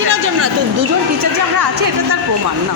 চেনার জন্য না, তো দুজন টিচার যে আমরা আছি এটা তার প্রমাণ না।